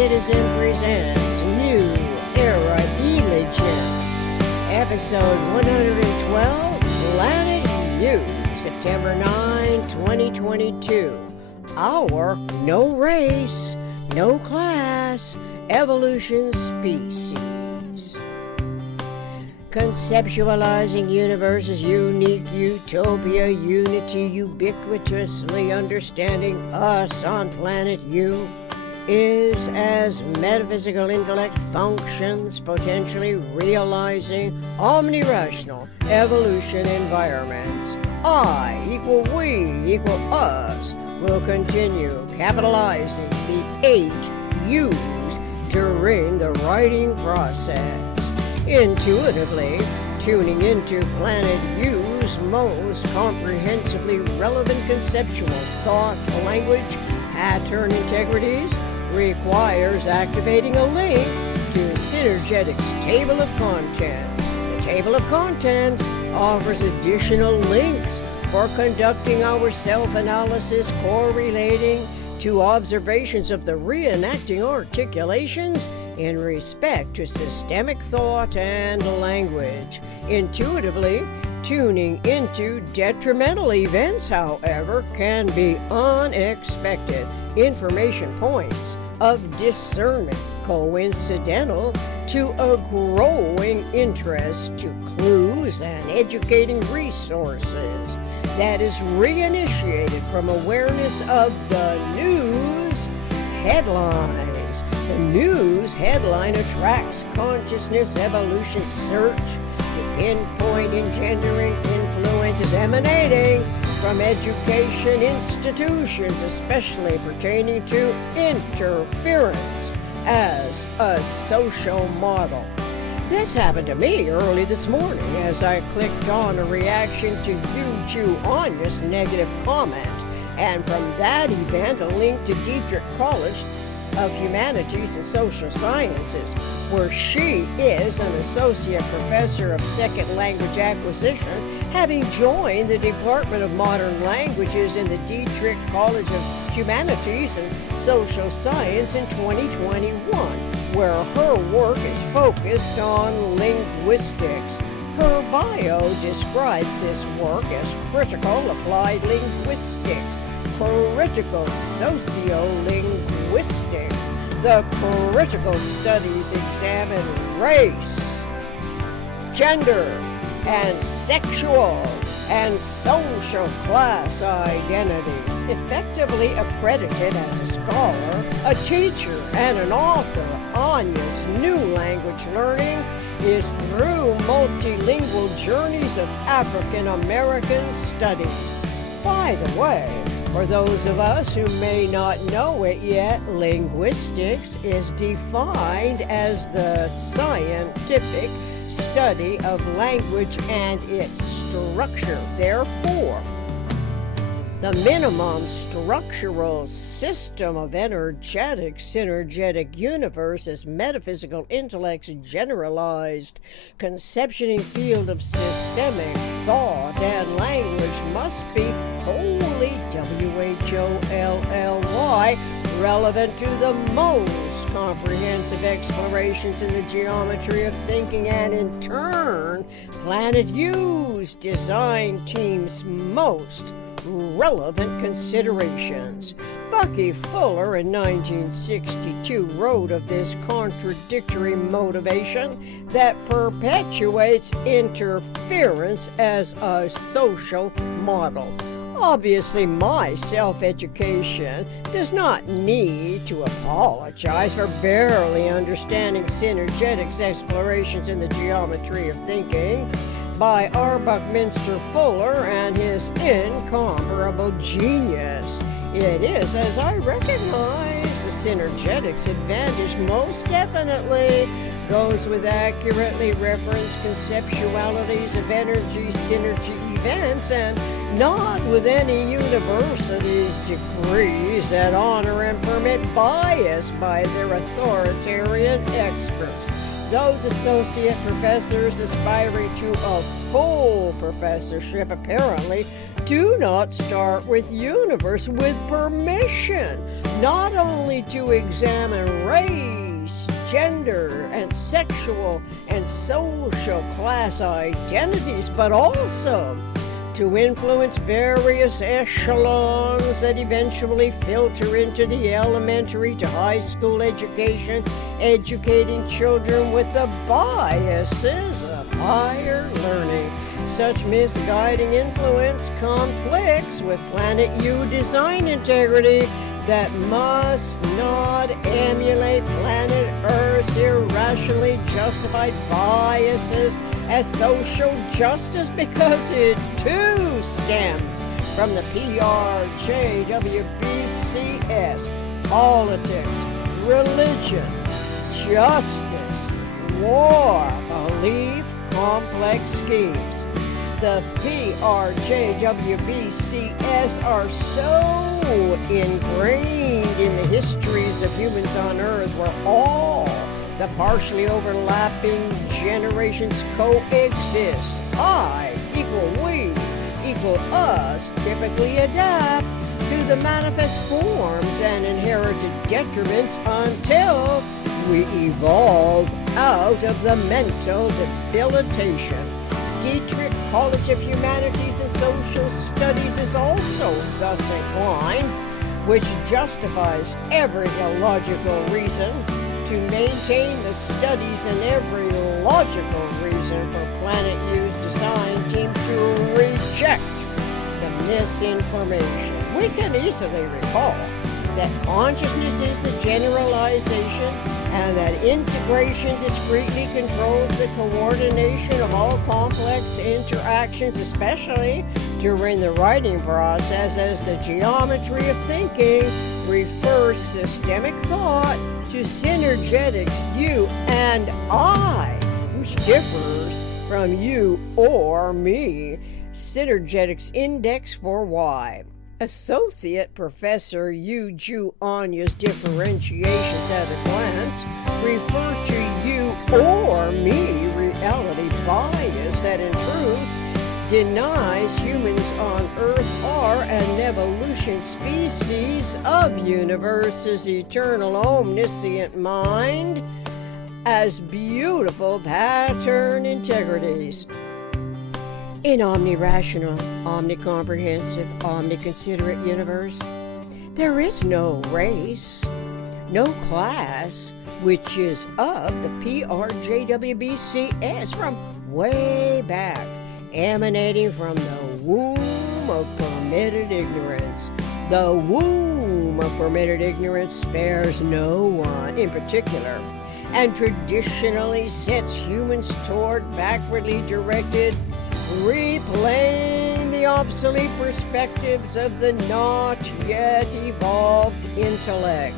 Citizen presents New Era Elegion, episode 112, Planet U, September 9, 2022. Our no race, no class, evolution species. Conceptualizing universe's unique utopia, unity, ubiquitously understanding us on planet U, is as metaphysical intellect functions, potentially realizing omnirational evolution environments. I equal we equal us will continue capitalizing the 8 U's during the writing process. Intuitively tuning into Planet U's most comprehensively relevant conceptual thought, language, pattern integrities requires activating a link to Synergetic's table of contents. The table of contents offers additional links for conducting our self-analysis correlating to observations of the reenacting articulations in respect to systemic thought and language. Intuitively tuning into detrimental events, however, can be unexpected information points of discernment coincidental to a growing interest to clues and educating resources that is reinitiated from awareness of the news headlines. The news headline attracts consciousness evolution search to pinpoint engendering influences emanating from education institutions, especially pertaining to interference as a social model. This happened to me early this morning as I clicked on a reaction to Uju Anya's negative comment, and from that event a link to Dietrich College of Humanities and Social Sciences, where she is an associate professor of second language acquisition, having joined the Department of Modern Languages in the Dietrich College of Humanities and Social Science in 2021, where her work is focused on linguistics. Her bio describes this work as critical applied linguistics, critical sociolinguistics. The critical studies examine race, gender, and sexual and social class identities. Effectively accredited as a scholar, a teacher, and an author, Anya's new language learning is through multilingual journeys of African American studies. By the way, for those of us who may not know it yet, linguistics is defined as the scientific study of language and its structure. Therefore, the minimum structural system of energetic, synergetic universe is metaphysical intellect's generalized conceptioning field of systemic thought and language must be wholly WHOLLY relevant to the most comprehensive explorations in the geometry of thinking, and in turn, Planet U's design team's most relevant considerations. Bucky Fuller in 1962 wrote of this contradictory motivation that perpetuates interference as a social model. Obviously, my self-education does not need to apologize for barely understanding Synergetic's explorations in the geometry of thinking by R. Buckminster Fuller and his incomparable genius. It is, as I recognize, the Synergetic's advantage most definitely goes with accurately referenced conceptualities of energy synergy events, and not with any university's degrees that honor and permit bias by their authoritarian experts. those associate professors aspiring to a full professorship apparently do not start with universe with permission, not only to examine race, gender, and sexual and social class identities, but also to influence various echelons that eventually filter into the elementary to high school education, educating children with the biases of higher learning. Such misguiding influence conflicts with Planet U design integrity that must not emulate planet Earth's irrationally justified biases as social justice, because it too stems from the PRJWBCS, politics, religion, justice, war, belief, complex schemes. The PRJWBCS are so ingrained in the histories of humans on Earth, where all the partially overlapping generations coexist. I equal we equal us typically adapt to the manifest forms and inherited detriments until we evolve out of the mental debilitation. Dietrich College of Humanities and Social Studies is also thus inclined, which justifies every illogical reason to maintain the studies and every logical reason for Planet U's design team to reject the misinformation. We can easily recall that consciousness is the generalization and that integration discretely controls the coordination of all complex interactions, especially during the writing process, as the geometry of thinking refers systemic thought to synergetics you and I, which differs from you or me. Synergetics index for Y. Associate Professor Uju Anya's differentiations at a glance refer to you or me reality bias that in truth denies humans on Earth are an evolution species of universe's eternal omniscient mind as beautiful pattern integrities. In omni-rational, omnicomprehensive, omniconsiderate universe, there is no race, no class, which is of the PRJWBCS from way back, emanating from the womb of permitted ignorance. The womb of permitted ignorance spares no one in particular, and traditionally sets humans toward backwardly directed, replaying the obsolete perspectives of the not yet evolved intellect.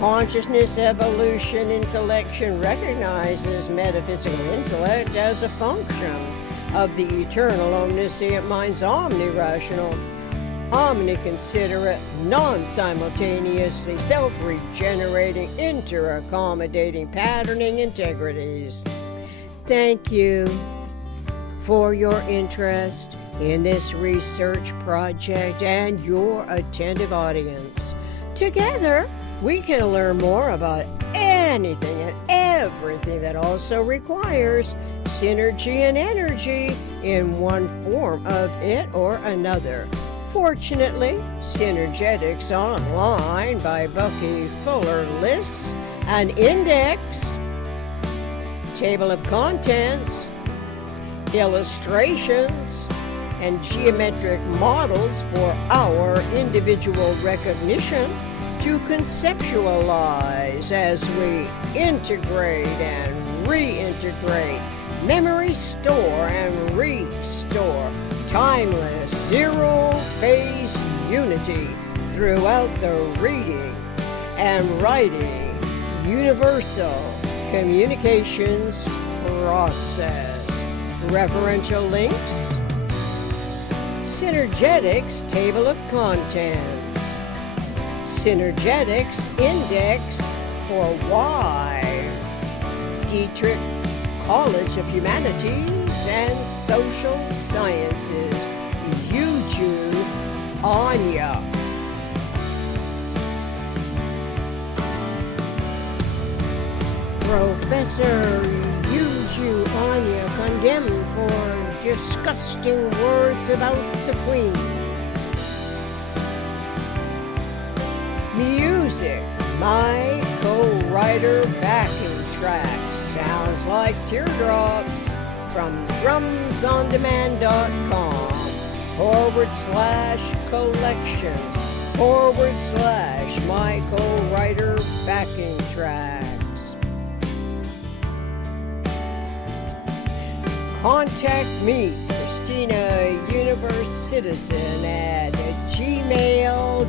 Consciousness evolution intellection recognizes metaphysical intellect as a function of the eternal omniscient mind's omni-rational, omniconsiderate, non-simultaneously self-regenerating, inter-accommodating patterning integrities. Thank you for your interest in this research project and your attentive audience. Together, we can learn more about anything and everything that also requires synergy and energy in one form of it or another. Fortunately, Synergetics Online by Bucky Fuller lists an index, table of contents, illustrations, and geometric models for our individual recognition to conceptualize as we integrate and reintegrate, memory store and restore, timeless, zero-phase unity throughout the reading and writing universal communications process. Referential links, Synergetics table of contents, Synergetics index for Y, Dietrich, College of Humanities and Social Sciences, Uju Anya. Professor Uju Anya condemned for disgusting words about the Queen. Music, my co-writer backing track sounds like teardrops from drumsondemand.com/collections/ my co-writer backing tracks. Contact me, Christina Universe Citizen, at gmail.com.